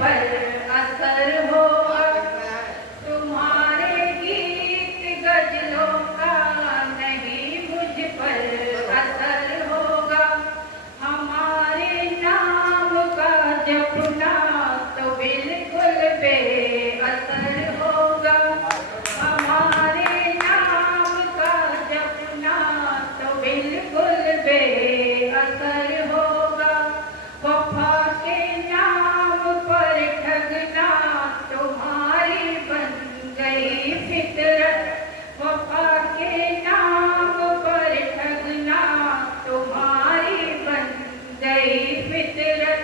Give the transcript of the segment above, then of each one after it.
पर असर होगा, तुम्हारे गीत गजलों का नहीं मुझ पर असर होगा। हमारे नाम का जपना तो बिल्कुल बेअसर होगा, हमारे नाम का जपना तो बिल्कुल बेअसर होगा। वफा के नाम पर ठगना तुम्हारी बन गई फितरत, वफा के नाम पर ठगना तुम्हारी बन गई फितरत।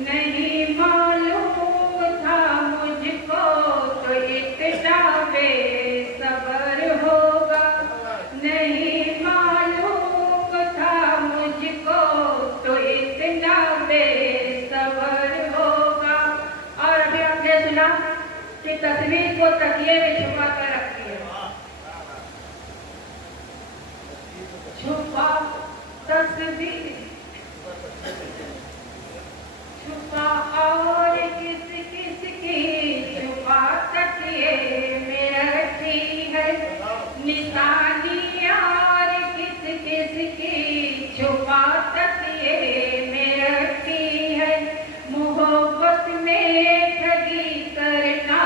नहीं मालूम था मुझको तो इतना बेसब्र होगा, नहीं मालूम था मुझको तो इतना बेसब्र होगा। और अभी आपने सुना कि तस्वीर को तकिए में छुपा कर रखिए, छुपा तस्वीर छुपा और किस किस की छुपा तकिए में रखी है निशानी, और किस किस की छुपा तकिए में रखी है। मोहब्बत में ठगी करना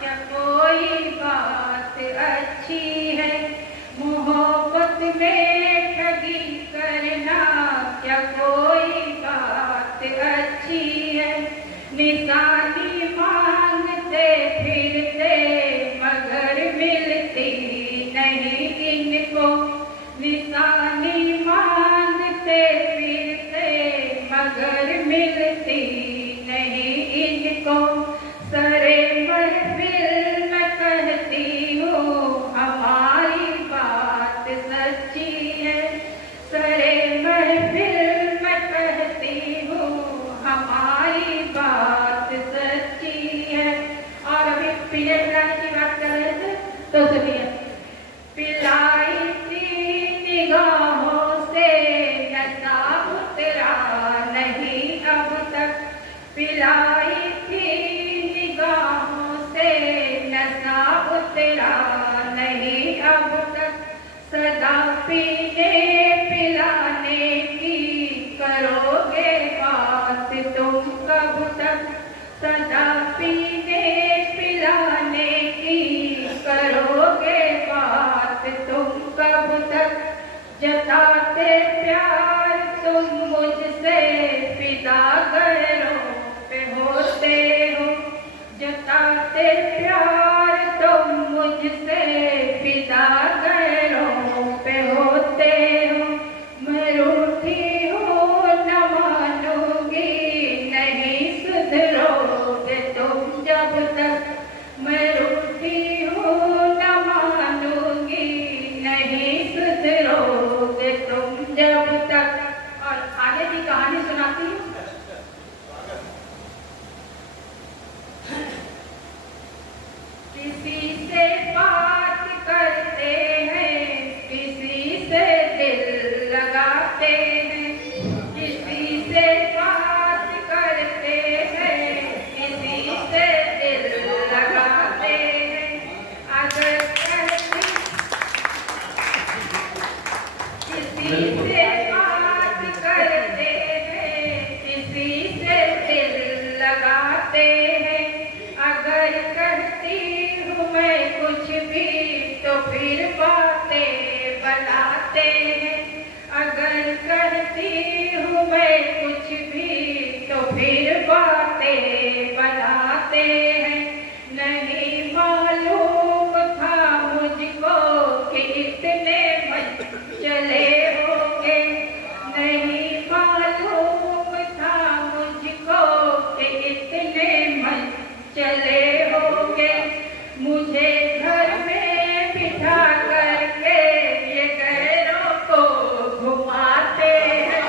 क्या कोई बात अच्छी है, मोहब्बत में ठगी करना क्या कोई बात अच्छी है। निशानी मांगते फिरते मगर मिलती नहीं इनको, निशानी मांगते फिरते मगर मिलती नहीं इनको। सरे महफिल में कहती हूँ हमारी बात सच्ची है, सरे महफिल में कहती हूँ हमारी बात सच्ची है। और अभी पीले पिलाने की बात कर रहे थे तो सुनिए। पिलाई थी निगाहों से नशा उतरा नहीं अब तक, पिलाई थी निगाहों से नशा उतरा नहीं अब तक। सदा पीने पिलाने की करोगे बात तुम कब तक, सदा पीने पिलाने की करोगे बात तुम कब तक। जताते प्यार तुम मुझसे फिदा गैरों पे होते हो, जताते प्यार तुम मुझसे फिदा गैरों पे होते हो। मैं रूठी हूँ न मानूंगी नहीं सुधरोगे तुम जब तक, मैं रूठी हूँ न मानूंगी नहीं सुधरोगे तुम जब तक। और आगे की कहानी सुनाती हूँ। किसी से बात करते हैं, किसी से दिल लगाते हैं, किसी से बात करते हैं, किसी से दिल लगाते हैं। अगर किसी से बात करते हैं, किसी से दिल लगाते हैं। अगर कहती हूँ मैं कुछ भी तो फिर बातें बनाते हैं, अगर कहती हूँ मैं कुछ भी तो फिर बातें बनाते हैं। नहीं मालूम था मुझको कि इतने मन चले होंगे, नहीं मालूम था मुझको कि इतने मन चले होंगे। मुझे घर में बिठा करके ये गैरों को घुमाते हैं,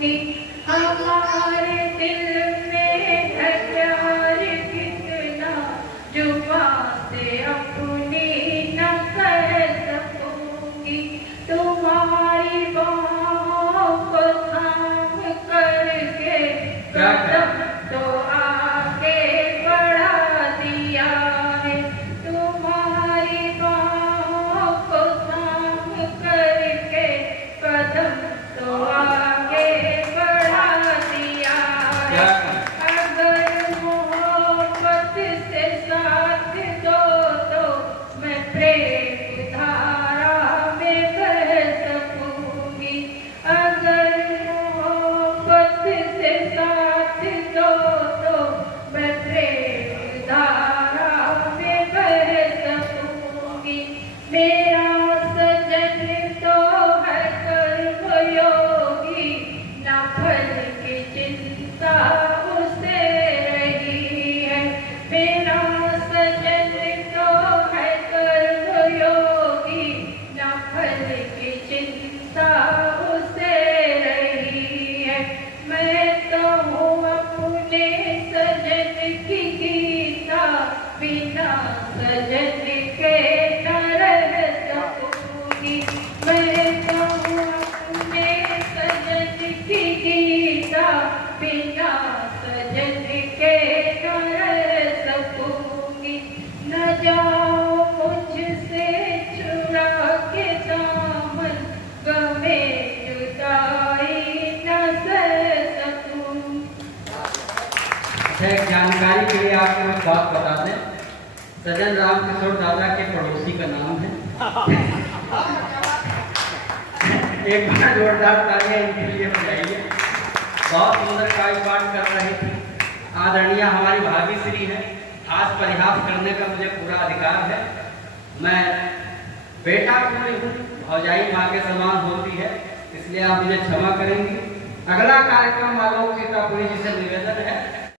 सकूंगी। हमारे दिल में है प्यार कितना, जुबां से अपनी न कह सकूंगी। तुम्हारी बाहों को थाम करके कदम तो आगे बढ़ा दिया है। तुम्हारी बाहों को थाम करके कदम तो आगे बढ़ा दिया है। अगर मोहब्बत से साथ दो तो मैं प्रेम धारा में बह सकूंगी। अगर मोहब्बत से साथ दो तो मैं प्रेम धारा में बह सकूंगी। मेरा सजन तो है कर्मयोगी, न फल की चिंता उसे रही है। मेरा सजन तो है कर्मयोगी, न फल की चिंता उसे रही है। मैं तो हूँ अपने सजन की गीता, बिना सजन के न रह सकूंगी। मैं तो हूँ अपने सजन की गीता, बिना सजन के न रह सकूंगी। न जाओ मुझसे चुरा के दामन, गमे जुदाई न सह सकूं। अच्छा, एक जानकारी के लिए आपको एक बात बता दें, सजन राम किशोर दादा के पड़ोसी का नाम है। एक बार जोरदार तालियां इनके लिए बजाइए। बहुत सुंदर काव्य पाठ कर रही थी। आदरणीय हमारी भाभी श्री है, आज परिहास करने का मुझे पूरा अधिकार है। मैं बेटा पूरी हूँ, भौजाई माँ के समान होती है, इसलिए आप मुझे क्षमा करेंगी। अगला कार्यक्रम आलोक सीतापुरी जी से निवेदन है